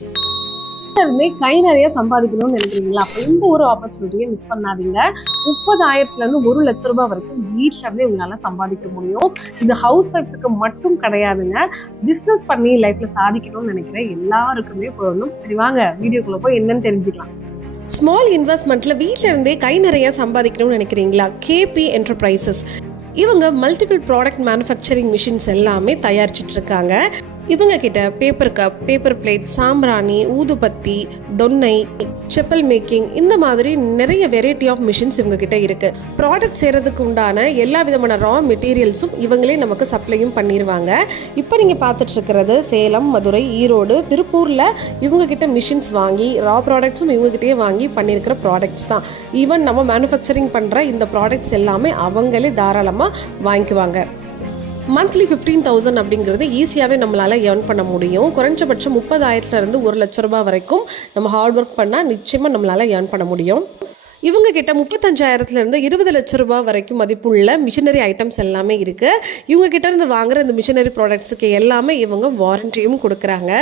இருந்தே கை நிறைய சம்பாதிக்கணும்னு நினைக்கிறீங்களா? அப்ப இந்த ஒரு ஆப்பர்ச்சுனிட்டியை மிஸ் பண்ணாதீங்க. 30,000ல இருந்து 1,00,000 ரூபாய் வரைக்கும் வீட்ல இருந்தே உங்களால சம்பாதிக்க முடியும். இது ஹவுஸ் ஒய்ஃப்ஸுக்கு மட்டும் கிடையாதுங்க. பிசினஸ் பண்ணி லைஃப்ல சாதிக்கணும்னு நினைக்கிற எல்லாருக்குமே பொருந்தும். சரி வாங்க வீடியோக்குள்ள போய் என்னன்னு தெரிஞ்சுக்கலாம். ஸ்மால் இன்வெஸ்ட்மெண்ட்ல வீட்ல இருந்தே கை நிறைய சம்பாதிக்கணும்னு நினைக்கிறீங்களா? கேபி என்டர்பிரைசஸ் இவங்க மல்டிபிள் ப்ராடக்ட் மேனுஃபேக்சரிங் மிஷின்ஸ் எல்லாமே தயாரிச்சிட்டு இருக்காங்க. இவங்க கிட்ட பேப்பர் கப், பேப்பர் பிளேட், சாம்பிராணி, ஊதுபத்தி, தொன்னை, செப்பல் மேக்கிங் இந்த மாதிரி நிறைய வெரைட்டி ஆஃப் மிஷின்ஸ் இவங்க கிட்ட இருக்கு. ப்ராடக்ட் செய்யறதுக்கு உண்டான எல்லா விதமான ரா மெட்டீரியல்ஸும் இவங்களே நமக்கு சப்ளையும் பண்ணிடுவாங்க. இப்போ நீங்க பார்த்துட்டு இருக்கிறது சேலம், மதுரை, ஈரோடு, திருப்பூர்ல இவங்க கிட்ட மிஷின்ஸ் வாங்கி ரா ப்ராடக்ட்ஸும் இவங்க கிட்டே வாங்கி பண்ணியிருக்கிற ப்ராடக்ட்ஸ் தான். ஈவன் நம்ம மேனுஃபேக்சரிங் பண்ற இந்த ப்ராடக்ட்ஸ் எல்லாமே அவங்களே தாராளமா வாங்கிக்குவாங்க. மந்த்லி 15,000 அப்படிங்கிறது ஈஸியாகவே நம்மளால் ஏர்ன் பண்ண முடியும். குறைஞ்சபட்சம் 30,000லேருந்து 1,00,000 ரூபாய் வரைக்கும் நம்ம ஹார்ட் ஒர்க் பண்ணால் நிச்சயமாக நம்மளால் ஏர்ன் பண்ண முடியும். இவங்க கிட்ட 35,000லேருந்து 20 லட்சம் ரூபாய் வரைக்கும் மதிப்புள்ள மிஷினரி ஐட்டம்ஸ் எல்லாமே இருக்குது. இவங்க கிட்ட இருந்து வாங்குற இந்த மிஷினரி ப்ராடக்ட்ஸுக்கு எல்லாமே இவங்க வாரண்டியும் கொடுக்குறாங்க.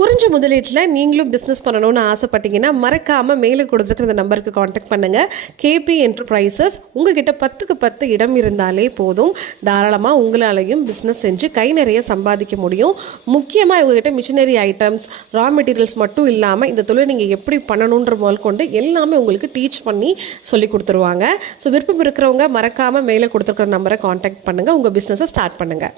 குறைஞ்ச முதலீட்டில் நீங்களும் பிஸ்னஸ் பண்ணணும்னு ஆசைப்பட்டீங்கன்னா மறக்காமல் மேலே கொடுத்துருக்கிற இந்த நம்பருக்கு காண்டாக்ட் பண்ணுங்கள். KP enterprises. உங்ககிட்ட 10க்கு 10 இடம் இருந்தாலே போதும், தாராளமாக உங்களாலையும் பிஸ்னஸ் செஞ்சு கை நிறைய சம்பாதிக்க முடியும். முக்கியமாக இவங்ககிட்ட மிஷினரி ஐட்டம்ஸ், ரா மெட்டீரியல்ஸ் மட்டும் இல்லாமல் இந்த தொழில் நீங்கள் எப்படி பண்ணணுன்ற முதல் கொண்டு எல்லாமே உங்களுக்கு டீச் பண்ணி சொல்லி கொடுத்துருவாங்க. ஸோ விருப்பம் இருக்கிறவங்க மறக்காமல் மேலே கொடுத்துருக்கிற நம்பரை காண்டாக்ட் பண்ணுங்கள், உங்கள் பிஸ்னஸை ஸ்டார்ட் பண்ணுங்கள்.